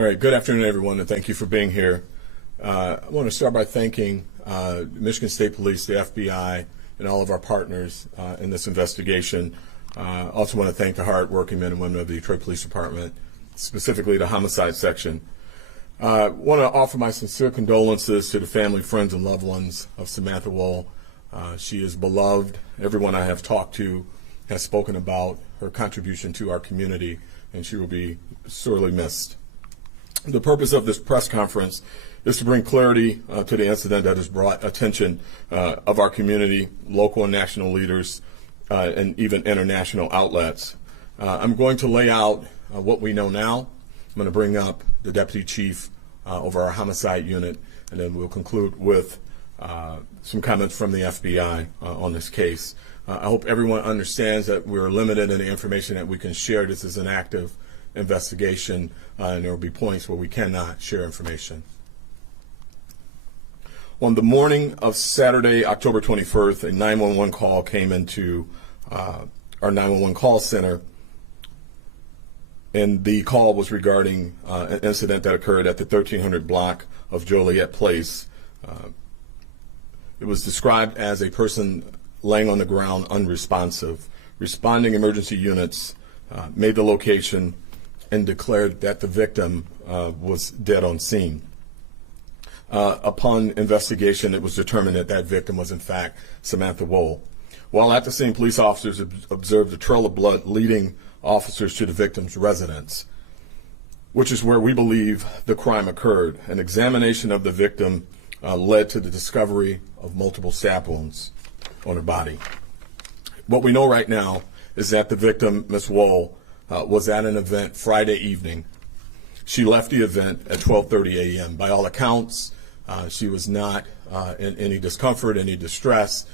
All right, good afternoon, everyone, and thank you for being here. I want to start by thanking Michigan State Police, the FBI, and all of our partners in this investigation. I also want to thank the hard-working men and women of the Detroit Police Department, specifically the homicide section. I want to offer my sincere condolences to the family, friends, and loved ones of Samantha Woll. She is beloved. Everyone I have talked to has spoken about her contribution to our community, and she will be sorely missed. The purpose of this press conference is to bring clarity to the incident that has brought attention of our community, local and national leaders, and even international outlets. I'm going to lay out what we know now. I'm going to bring up the Deputy Chief over our homicide unit, and then we'll conclude with some comments from the FBI on this case. I hope everyone understands that we're limited in the information that we can share. This is an active investigation, and there will be points where we cannot share information. On the morning of Saturday, October 21st, a 911 call came into our 911 call center, and the call was regarding an incident that occurred at the 1300 block of Joliet Place. It was described as a person laying on the ground unresponsive. Responding emergency units made the location and declared that the victim was dead on scene. Upon investigation, it was determined that that victim was in fact Samantha Woll. While at the scene, police officers observed a trail of blood leading officers to the victim's residence, which is where we believe the crime occurred. An examination of the victim led to the discovery of multiple stab wounds on her body. What we know right now is that the victim, Ms. Woll, was at an event Friday evening. She left the event at 12:30 a.m. By all accounts, she was not in any discomfort, any distress.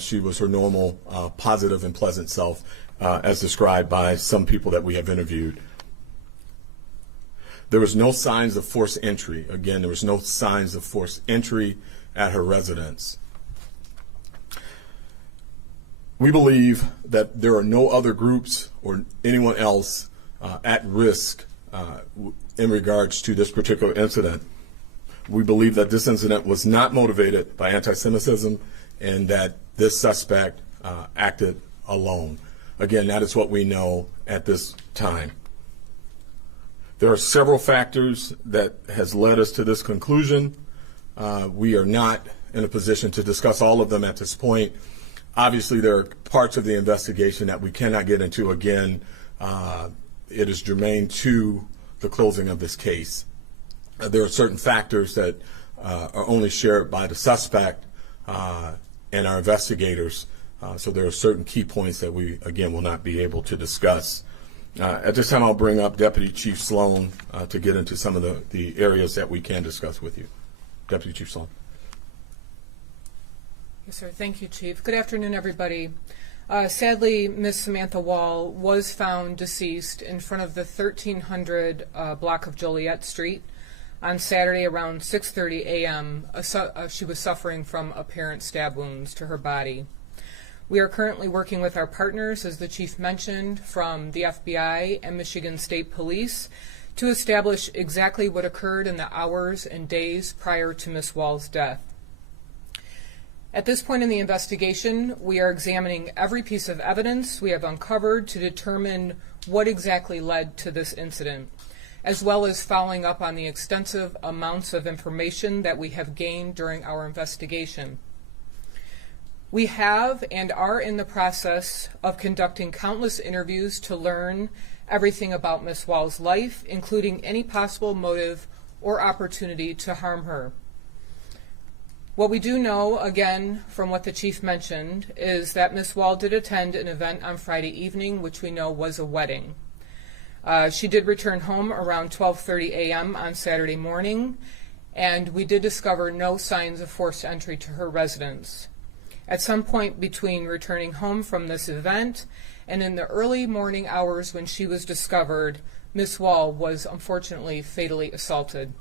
She was her normal, positive and pleasant self, as described by some people that we have interviewed. There was no signs of forced entry. Again, there was no signs of forced entry at her residence. We believe that there are no other groups or anyone else at risk in regards to this particular incident. We believe that this incident was not motivated by anti-Semitism and that this suspect acted alone. Again, that is what we know at this time. There are several factors that has led us to this conclusion. We are not in a position to discuss all of them at this point. Obviously, there are parts of the investigation that we cannot get into. Again, it is germane to the closing of this case. There are certain factors that are only shared by the suspect and our investigators. So there are certain key points that we, again, will not be able to discuss. At this time, I'll bring up Deputy Chief Sloan to get into some of the areas that we can discuss with you. Deputy Chief Sloan. Yes, sir. Thank you, Chief. Good afternoon, everybody. Sadly, Ms. Samantha Woll was found deceased in front of the 1300 block of Joliet Street on Saturday around 6:30 a.m. She was suffering from apparent stab wounds to her body. We are currently working with our partners, as the Chief mentioned, from the FBI and Michigan State Police to establish exactly what occurred in the hours and days prior to Ms. Woll's death. At this point in the investigation, we are examining every piece of evidence we have uncovered to determine what exactly led to this incident, as well as following up on the extensive amounts of information that we have gained during our investigation. We have and are in the process of conducting countless interviews to learn everything about Ms. Woll's life, including any possible motive or opportunity to harm her. What we do know, again, from what the Chief mentioned, is that Ms. Woll did attend an event on Friday evening, which we know was a wedding. She did return home around 12:30 a.m. on Saturday morning, and we did discover no signs of forced entry to her residence. At some point between returning home from this event and in the early morning hours when she was discovered, Ms. Woll was unfortunately fatally assaulted.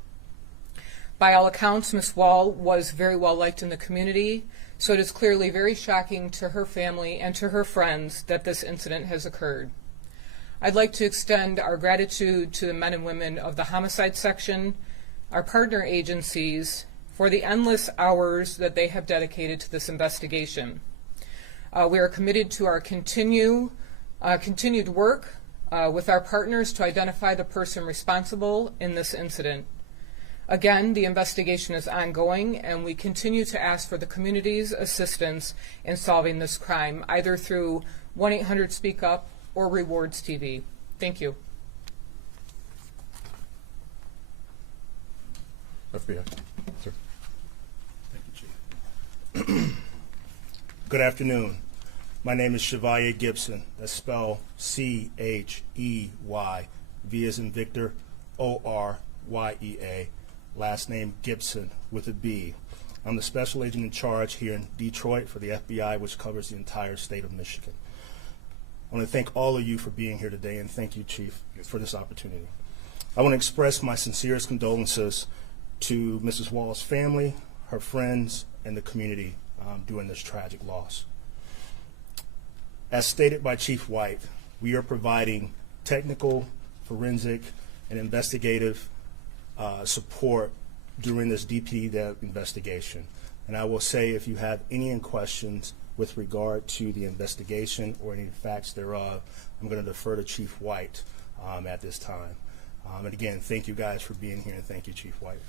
By all accounts, Ms. Woll was very well liked in the community, so it is clearly very shocking to her family and to her friends that this incident has occurred. I'd like to extend our gratitude to the men and women of the homicide section, our partner agencies, for the endless hours that they have dedicated to this investigation. We are committed to our continued work with our partners to identify the person responsible in this incident. Again, the investigation is ongoing, and we continue to ask for the community's assistance in solving this crime, either through 1-800-SPEAK-UP or Rewards TV. Thank you. FBI, sir. Thank you, Chief. Good afternoon. My name is Chevalier Gibson. That's spelled C-H-E-Y, V as in Victor, O-R-Y-E-A. Last name Gibson with a B. I'm the special agent in charge here in Detroit for the FBI, which covers the entire state of Michigan. I want to thank all of you for being here today, and thank you, Chief, for this opportunity. I want to express my sincerest condolences to Mrs. Woll's family, her friends, and the community during this tragic loss. As stated by Chief White, we are providing technical, forensic, and investigative support during this DPD investigation. And I will say, if you have any questions with regard to the investigation or any facts thereof, I'm going to defer to Chief White at this time. And again, thank you guys for being here, and thank you, Chief White.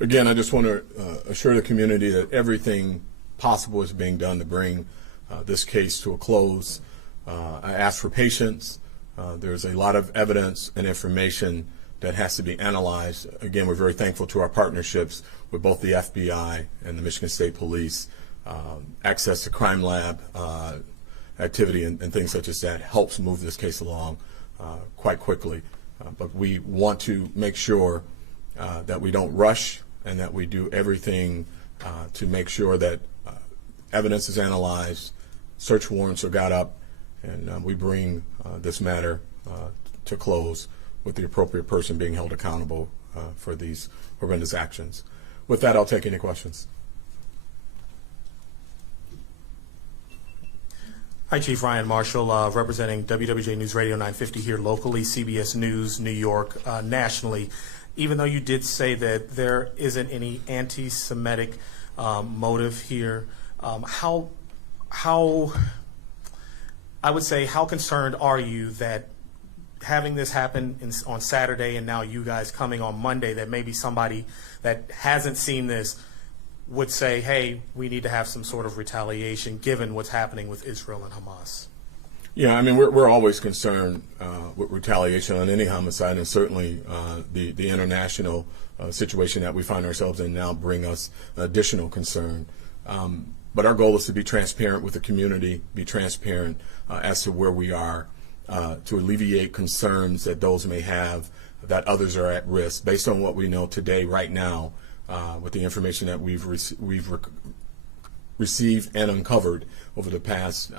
Again, I just want to assure the community that everything possible is being done to bring this case to a close. I ask for patience. There's a lot of evidence and information that has to be analyzed. Again, we're very thankful to our partnerships with both the FBI and the Michigan State Police. Access to crime lab activity and things such as that helps move this case along quite quickly. But we want to make sure that we don't rush and that we do everything to make sure that evidence is analyzed, search warrants are got up, and we bring this matter to close with the appropriate person being held accountable for these horrendous actions. With that, I'll take any questions. Hi, Chief Ryan Marshall, representing WWJ News Radio 950 here locally, CBS News, New York, nationally. Even though you did say that there isn't any anti-Semitic motive here, how I would say, how concerned are you that having this happen on Saturday and now you guys coming on Monday, that maybe somebody that hasn't seen this would say, hey, we need to have some sort of retaliation given what's happening with Israel and Hamas? Yeah, I mean, we're always concerned with retaliation on any homicide, and certainly the international situation that we find ourselves in now bring us additional concern. But our goal is to be transparent with the community, be transparent as to where we are, to alleviate concerns that those may have, that others are at risk. Based on what we know today, right now, with the information that we've received and uncovered over the past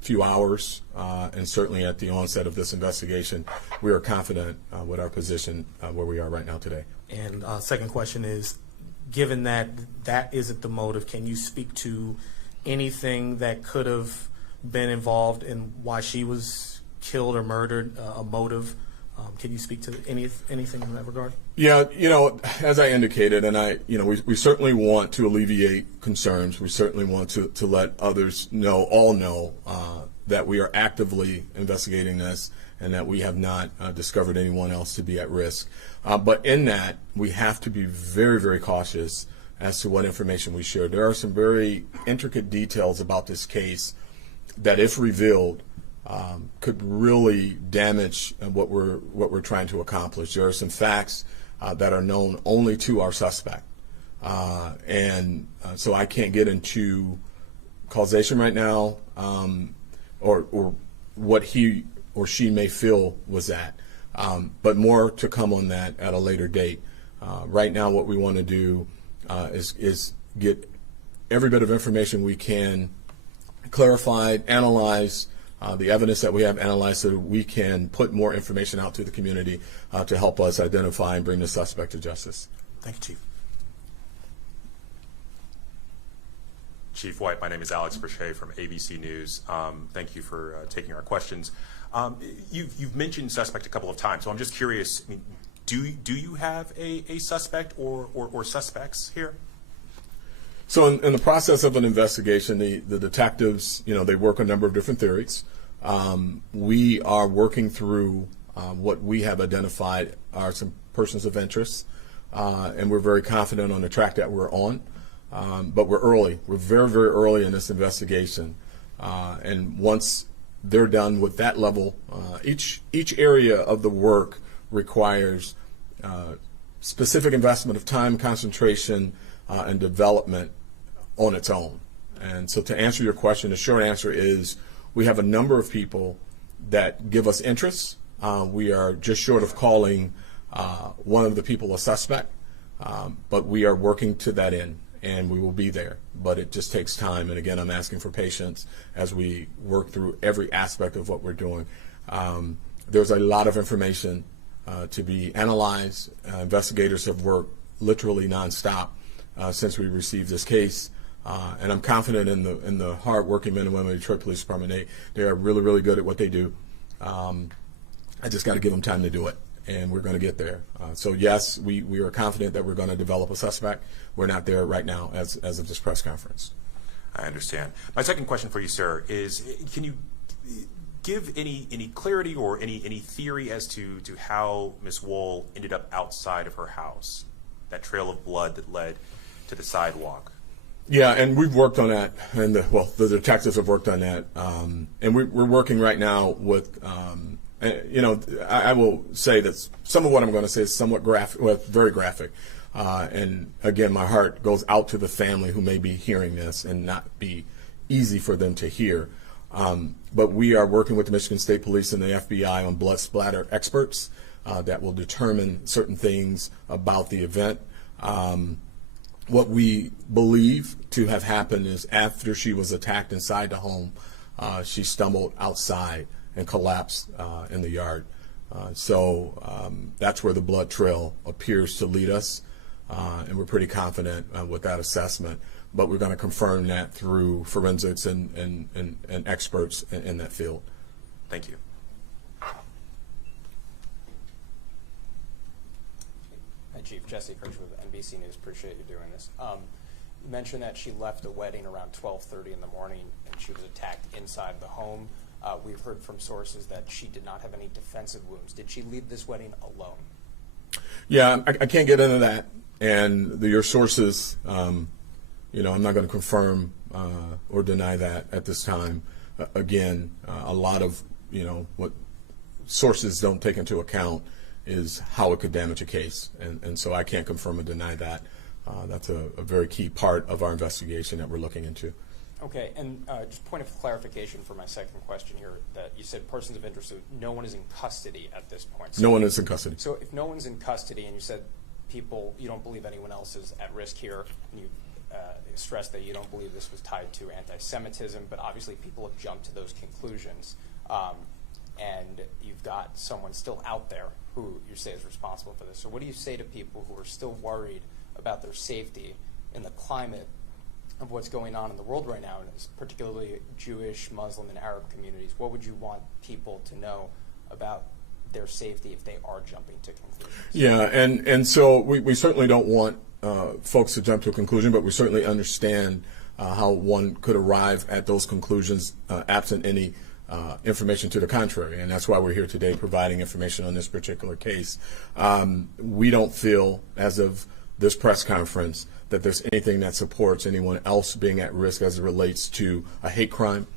few hours, and certainly at the onset of this investigation, we are confident with our position where we are right now today. And second question is, given that that isn't the motive, can you speak to anything that could have been involved in why she was killed or murdered, a motive? Can you speak to anything in that regard? Yeah, you know, as I indicated, and we certainly want to alleviate concerns. We certainly want to let others know, all know, that we are actively investigating this and that we have not discovered anyone else to be at risk. But in that, we have to be very, very cautious as to what information we share. There are some very intricate details about this case that, if revealed, could really damage what we're trying to accomplish. There are some facts that are known only to our suspect, and so I can't get into causation right now, or what he or she may feel was that, but more to come on that at a later date. Right now, what we want to do is get every bit of information we can clarified, analyzed, the evidence that we have analyzed, so that we can put more information out to the community to help us identify and bring the suspect to justice. Thank you, Chief. Chief White, my name is Alex Brachet from ABC News. Thank you for taking our questions. You've mentioned suspect a couple of times, so I'm just curious. I mean, do you have a suspect or suspects here? So in the process of an investigation, the detectives, they work a number of different theories. We are working through what we have identified are some persons of interest, and we're very confident on the track that we're on. But we're early. We're very, very early in this investigation. And once they're done with that level, each area of the work requires specific investment of time, concentration, and development on its own. And so to answer your question, the short answer is we have a number of people that give us interest. We are just short of calling one of the people a suspect, but we are working to that end, and we will be there. But it just takes time, and again, I'm asking for patience as we work through every aspect of what we're doing. There's a lot of information to be analyzed. Investigators have worked literally nonstop since we received this case, and I'm confident in the hard-working men and women of the Detroit Police Department. They are really, really good at what they do. I just got to give them time to do it, and we're going to get there. So yes, we are confident that we're going to develop a suspect. We're not there right now as of this press conference. I understand. My second question for you, sir, is can you give any clarity or any theory as to how Ms. Woll ended up outside of her house, that trail of blood that led to the sidewalk? Yeah, and we've worked on that, and the detectives have worked on that, and we're working right now with, I will say that some of what I'm going to say is somewhat graphic, well, very graphic, and again, my heart goes out to the family who may be hearing this and not be easy for them to hear. But we are working with the Michigan State Police and the FBI on blood splatter experts that will determine certain things about the event. What we believe to have happened is after she was attacked inside the home, she stumbled outside and collapsed in the yard. So that's where the blood trail appears to lead us, and we're pretty confident with that assessment. But we're going to confirm that through forensics and experts in that field. Thank you. Hi, Chief. Jesse Kirsch with NBC News. Appreciate you doing this. You mentioned that she left a wedding around 12:30 in the morning and she was attacked inside the home. We've heard from sources that she did not have any defensive wounds. Did she leave this wedding alone? Yeah, I can't get into that. And your sources, I'm not going to confirm or deny that at this time. Again, a lot of, what sources don't take into account is how it could damage a case. And so I can't confirm or deny that. That's a very key part of our investigation that we're looking into. Okay, and just point of clarification for my second question here, that you said persons of interest, so no one is in custody at this point. So no one is in custody. So if no one's in custody and you said you don't believe anyone else is at risk here, and you stressed that you don't believe this was tied to anti-Semitism, but obviously people have jumped to those conclusions, and you've got someone still out there who you say is responsible for this. So what do you say to people who are still worried about their safety in the climate of what's going on in the world right now, and particularly Jewish, Muslim, and Arab communities? What would you want people to know about their safety if they are jumping to conclusions? Yeah, and so we certainly don't want folks to jump to a conclusion, but we certainly understand how one could arrive at those conclusions absent any information to the contrary, and that's why we're here today providing information on this particular case. We don't feel, as of this press conference, that there's anything that supports anyone else being at risk as it relates to a hate crime.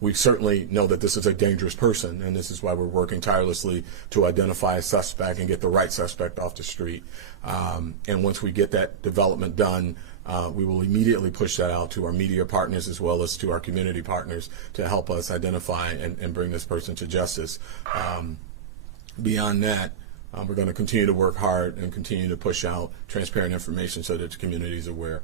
We certainly know that this is a dangerous person, and this is why we're working tirelessly to identify a suspect and get the right suspect off the street. And once we get that development done, we will immediately push that out to our media partners as well as to our community partners to help us identify and bring this person to justice. Beyond that, we're going to continue to work hard and continue to push out transparent information so that the community is aware.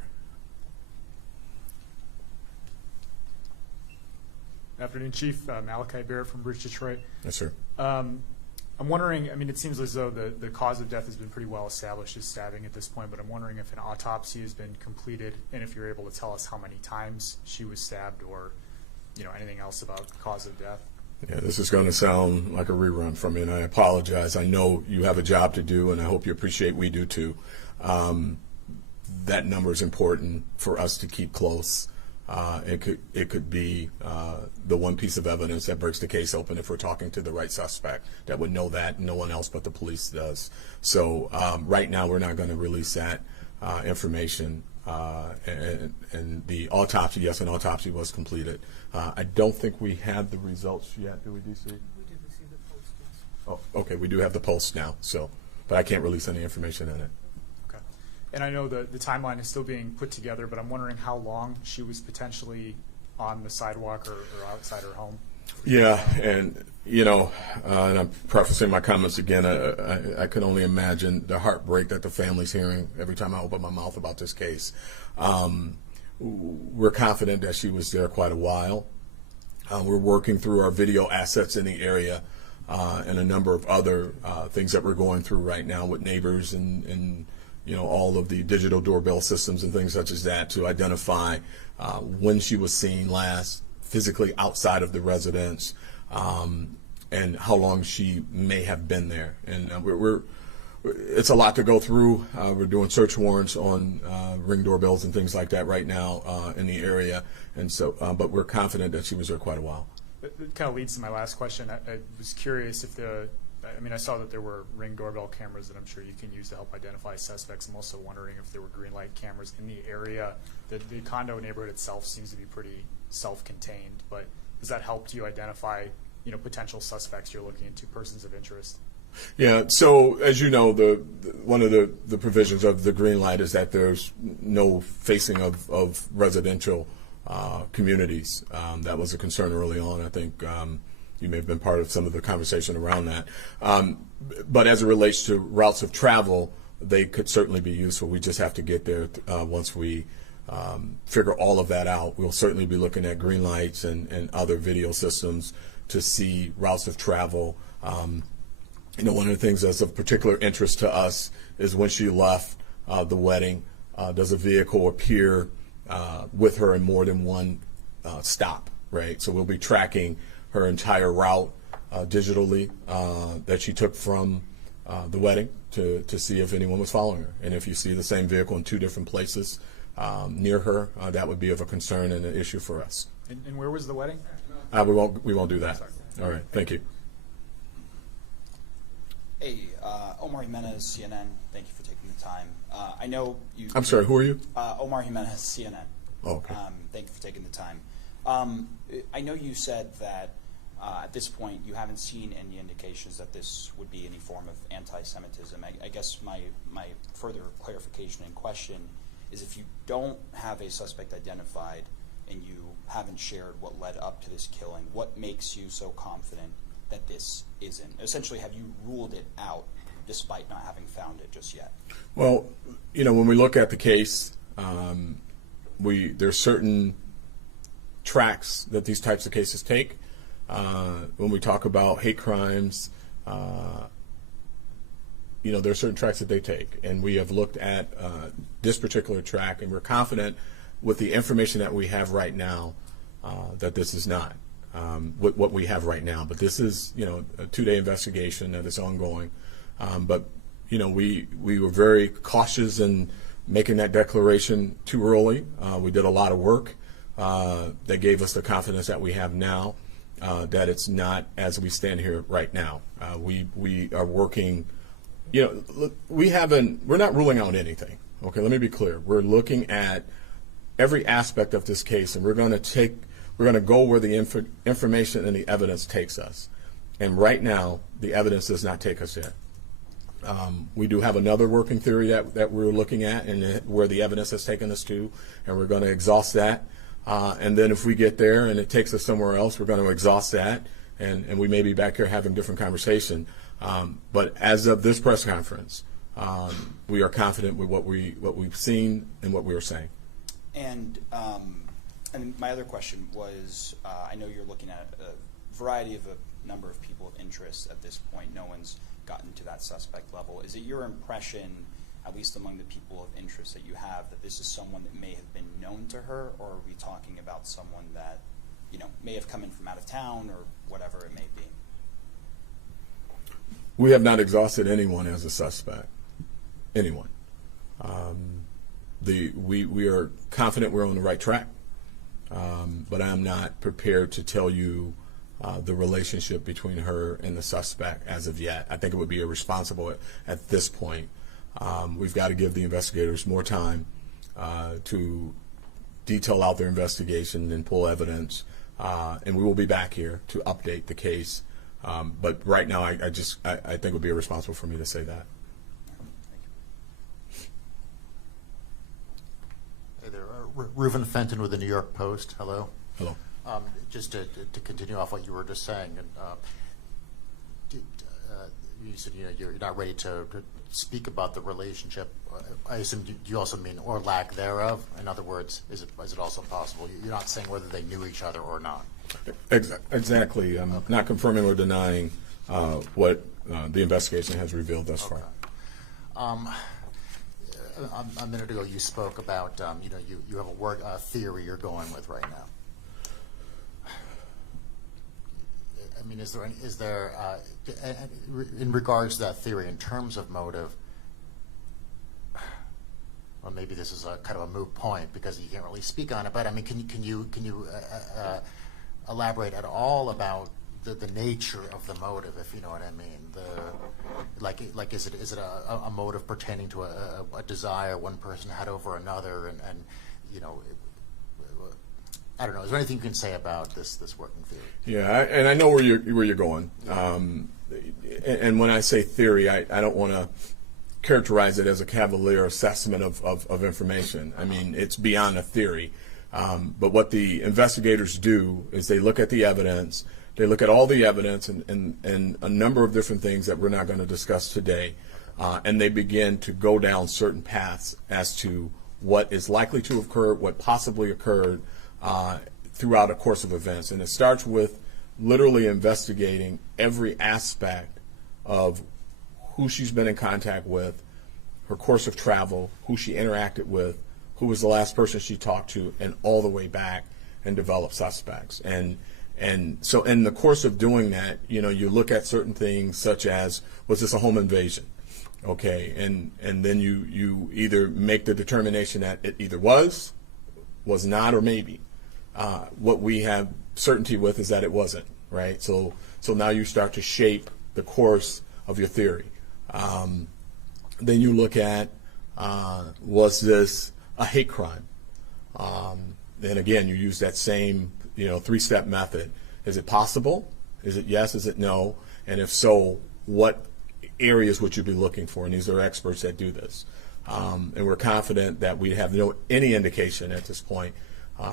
Afternoon, Chief. Malachi Barrett from Bridge Detroit. Yes, sir. I I'm wondering, I mean, it seems as though the cause of death has been pretty well established as stabbing at this point, but I'm wondering if an autopsy has been completed and if you're able to tell us how many times she was stabbed or, you know, anything else about the cause of death. Yeah, this is going to sound like a rerun from me, and I apologize. I know you have a job to do, and I hope you appreciate we do too. That number is important for us to keep close. It could be the one piece of evidence that breaks the case open if we're talking to the right suspect that would know that, no one else but the police does. So right now we're not going to release that information. And the autopsy, yes, an autopsy was completed. I don't think we have the results yet, do we, DC? We did receive the post, yes. Oh, okay, we do have the post now, so, but I can't release any information in it. Okay. And I know the timeline is still being put together, but I'm wondering how long she was potentially on the sidewalk or outside her home. Yeah, and you know, and I'm prefacing my comments again, I can only imagine the heartbreak that the family's hearing every time I open my mouth about this case. We're confident that she was there quite a while. We're working through our video assets in the area and a number of other things that we're going through right now with neighbors and you know, all of the digital doorbell systems and things such as that to identify when she was seen last physically outside of the residence and how long she may have been there. And it's a lot to go through. We're doing search warrants on Ring doorbells and things like that right now in the area, and so but we're confident that she was there quite a while. It kind of leads to my last question. I was curious if I mean, I saw that there were Ring doorbell cameras that I'm sure you can use to help identify suspects. I'm also wondering if there were green light cameras in the area. The condo neighborhood itself seems to be pretty self-contained, but has that helped you identify, you know, potential suspects you're looking into, persons of interest? Yeah, so as you know, one of the provisions of the green light is that there's no facing of residential communities. That was a concern early on. I think you may have been part of some of the conversation around that. But as it relates to routes of travel, they could certainly be useful. We just have to get there once we figure all of that out. We'll certainly be looking at green lights and other video systems to see routes of travel. You know, one of the things that's of particular interest to us is when she left the wedding, does a vehicle appear with her in more than one stop, right? So we'll be tracking her entire route digitally that she took from the wedding to see if anyone was following her. And if you see the same vehicle in two different places near her, that would be of a concern and an issue for us. And where was the wedding? We won't do that. All right, thank you. Hey, Omar Jimenez, CNN. Thank you for taking the time. I know you. I'm sorry, who are you? Omar Jimenez, CNN. Oh, okay. Thank you for taking the time. I know you said that at this point you haven't seen any indications that this would be any form of anti-Semitism. I guess my further clarification and question is, if you don't have a suspect identified and you haven't shared what led up to this killing, what makes you so confident that this isn't? Essentially, have you ruled it out despite not having found it just yet? Well, you know, when we look at the case, there's certain tracks that these types of cases take. When we talk about hate crimes, you know, there are certain tracks that they take, and we have looked at this particular track, and we're confident with the information that we have right now that this is not what we have right now. But this is, you know, a 2-day investigation that is ongoing. But you know, we were very cautious in making that declaration too early. We did a lot of work that gave us the confidence that we have now, that it's not as we stand here right now. We are working, you know, look, we're not ruling out anything. Okay, let me be clear. We're looking at every aspect of this case, and we're going to go where the information and the evidence takes us. And right now, the evidence does not take us there. We do have another working theory that we're looking at, and where the evidence has taken us to, and we're going to exhaust that. And then if we get there and it takes us somewhere else, we're going to exhaust that, and we may be back here having different conversation. But as of this press conference, we are confident with what we've seen and what we are saying. And my other question was, I know you're looking at a variety of number of people of interest at this point. No one's gotten to that suspect level. Is it your impression, at least among the people of interest that you have, that this is someone that may have been known to her, or are we talking about someone that, you know, may have come in from out of town or whatever it may be? We have not exhausted anyone as a suspect. Anyone. We are confident we're on the right track, but I'm not prepared to tell you the relationship between her and the suspect as of yet. I think it would be irresponsible at this point. We've got to give the investigators more time to detail out their investigation and pull evidence, and we will be back here to update the case. But right now, I think it would be irresponsible for me to say that. Hey there, Reuven Fenton with the New York Post. Hello. Hello. Just to continue off what you were just saying, and you said you're not ready to speak about the relationship. I assume you also mean or lack thereof. In other words, is it also possible? You're not saying whether they knew each other or not. Exactly. I'm not confirming or denying what the investigation has revealed thus far. A minute ago, you spoke about you have a theory you're going with right now. I mean, is there in regards to that theory, in terms of motive? Well, maybe this is a kind of a moot point because you can't really speak on it. But I mean, can you elaborate at all about the nature of the motive, if you know what I mean? Is it a motive pertaining to a desire one person had over another, and I don't know. Is there anything you can say about this working theory? Yeah, and I know where you're going. And when I say theory, I don't want to characterize it as a cavalier assessment of information. I mean, it's beyond a theory. But what the investigators do is they look at the evidence, they look at all the evidence and a number of different things that we're not going to discuss today, and they begin to go down certain paths as to what is likely to occur, what possibly occurred throughout a course of events. And it starts with literally investigating every aspect of who she's been in contact with, her course of travel, who she interacted with, who was the last person she talked to, and all the way back, and develop suspects. And so in the course of doing that, you look at certain things such as, was this a home invasion? Okay, and then you either make the determination that it either was not, or maybe. What we have certainty with is that it wasn't, right? So now you start to shape the course of your theory. Then you look at, was this a hate crime? Then again, you use that same three-step method. Is it possible? Is it yes? Is it no? And if so, what areas would you be looking for? And these are experts that do this. And we're confident that we have any indication at this point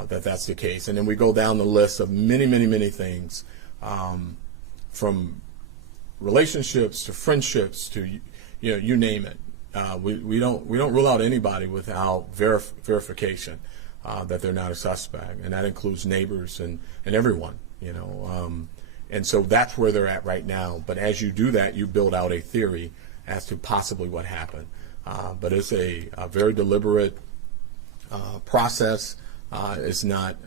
that that's the case. And then we go down the list of many, many, many things, from relationships to friendships to you name it. We don't rule out anybody without verification that they're not a suspect, and that includes neighbors and everyone. And so that's where they're at right now. But as you do that, you build out a theory as to possibly what happened. But it's a very deliberate process. It's not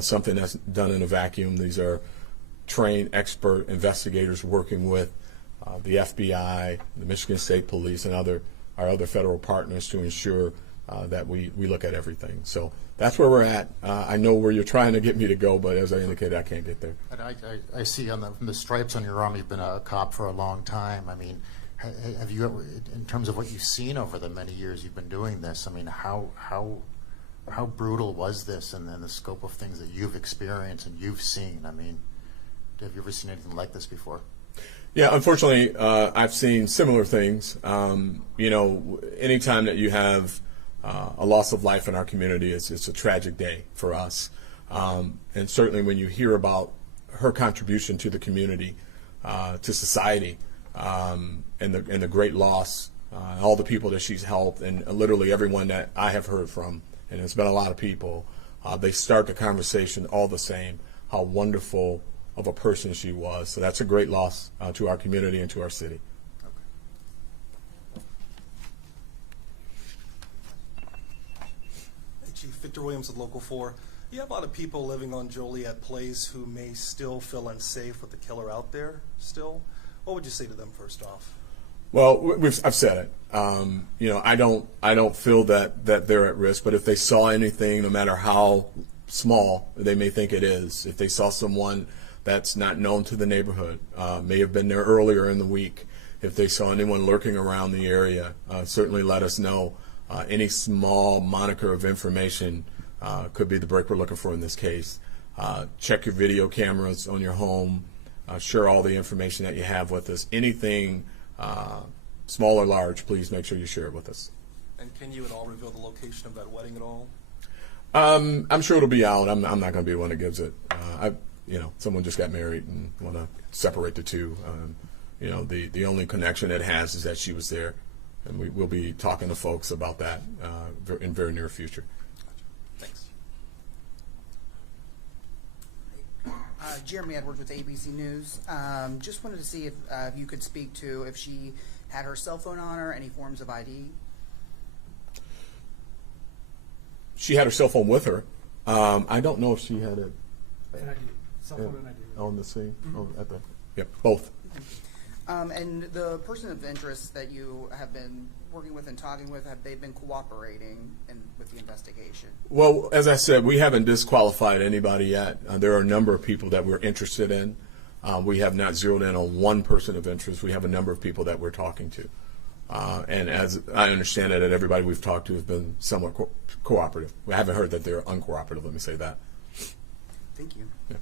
something that's done in a vacuum. These are trained expert investigators working with the FBI, the Michigan State Police, and our other federal partners to ensure that we look at everything. So that's where we're at. I know where you're trying to get me to go, but as I indicated, I can't get there. And I see on the stripes on your arm, you've been a cop for a long time. I mean, have you ever, in terms of what you've seen over the many years you've been doing this, I mean, how brutal was this, and then the scope of things that you've experienced and you've seen? I mean, have you ever seen anything like this before? Yeah, unfortunately, I've seen similar things. Anytime that you have a loss of life in our community, it's a tragic day for us. And certainly when you hear about her contribution to the community, to society, and the great loss, all the people that she's helped, and literally everyone that I have heard from, and it's been a lot of people, they start the conversation all the same, how wonderful of a person she was. So that's a great loss to our community and to our city. Hey, Chief Victor Williams with Local 4. You have a lot of people living on Joliet Place who may still feel unsafe with the killer out there still. What would you say to them first off? Well, I've said it. You know, I don't feel that they're at risk, but if they saw anything, no matter how small they may think it is, if they saw someone that's not known to the neighborhood, may have been there earlier in the week, if they saw anyone lurking around the area, certainly let us know. Any small moniker of information could be the break we're looking for in this case. Check your video cameras on your home. Share all the information that you have with us. Anything small or large, please make sure you share it with us. And can you at all reveal the location of that wedding at all? I'm sure it'll be out. I'm not going to be the one that gives it. You know, someone just got married and want to separate the two. You know, the only connection it has is that she was there, and we will be talking to folks about that in very near future. Thanks. Jeremy Edwards with ABC News. Just wanted to see if you could speak to if she had her cell phone on her, any forms of ID. She had her cell phone with her. I don't know if she had it Cell phone and ID. on the scene. Oh, yep, both. And the person of interest that you have been working with and talking with, have they been cooperating with the investigation? Well, as I said, we haven't disqualified anybody yet. There are a number of people that we're interested in. We have not zeroed in on one person of interest. We have a number of people that we're talking to. And as I understand it, everybody we've talked to has been somewhat cooperative. We haven't heard that they're uncooperative, let me say that. Thank you. Yeah.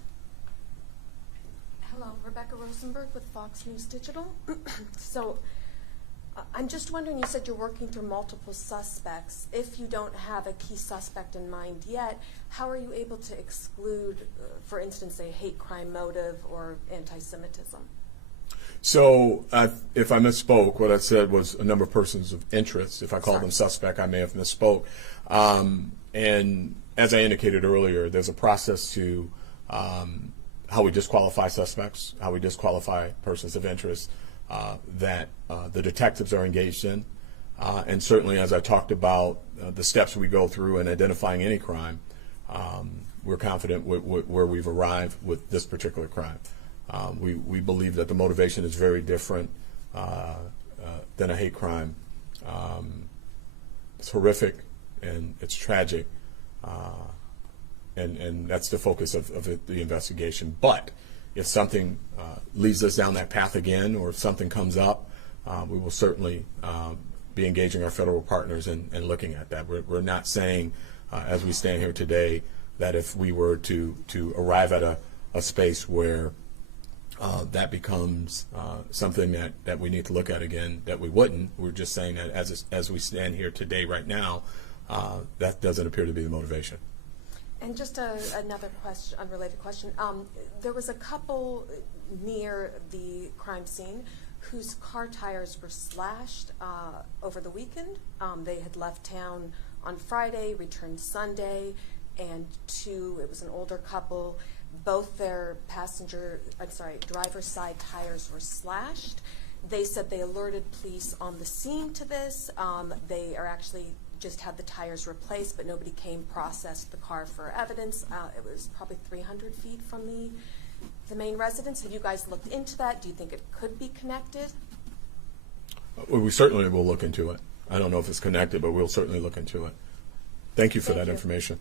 Hello, Rebecca Rosenberg with Fox News Digital. So I'm just wondering, you said you're working through multiple suspects. If you don't have a key suspect in mind yet, how are you able to exclude, for instance, a hate crime motive or anti-Semitism? So if I misspoke, what I said was a number of persons of interest. If I called them suspect, I may have misspoke. And as I indicated earlier, there's a process to how we disqualify suspects, how we disqualify persons of interest that the detectives are engaged in. And certainly, as I talked about the steps we go through in identifying any crime, we're confident where we've arrived with this particular crime. We believe that the motivation is very different than a hate crime. It's horrific and it's tragic, and that's the focus of the investigation. But if something leads us down that path again, or if something comes up, we will certainly be engaging our federal partners and looking at that. We're not saying, as we stand here today, that if we were to arrive at a space where that becomes something that we need to look at again, that we wouldn't. We're just saying that as we stand here today, right now, that doesn't appear to be the motivation. And just another question, unrelated question. There was a couple near the crime scene whose car tires were slashed over the weekend. They had left town on Friday, returned Sunday, and it was an older couple. Both their driver's side tires were slashed. They said they alerted police on the scene to this. They are actually just had the tires replaced, but nobody came, processed the car for evidence. It was probably 300 feet from the main residence. Have you guys looked into that? Do you think it could be connected? Well, we certainly will look into it. I don't know if it's connected, but we'll certainly look into it. Thank you for that information.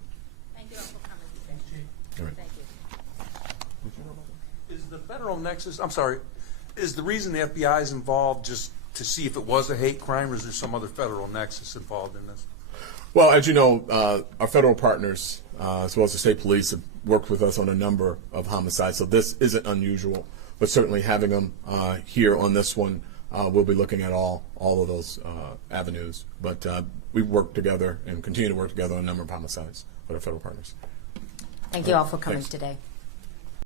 Thank you all for coming today. All right. Thank you. Is the federal nexus, is the reason the FBI is involved just to see if it was a hate crime, or is there some other federal nexus involved in this? Well, as you know, our federal partners, as well as the state police, have worked with us on a number of homicides, so this isn't unusual. But certainly having them here on this one, we'll be looking at all of those avenues. But we work together and continue to work together on a number of homicides with our federal partners. Thank you all for coming Thanks. today.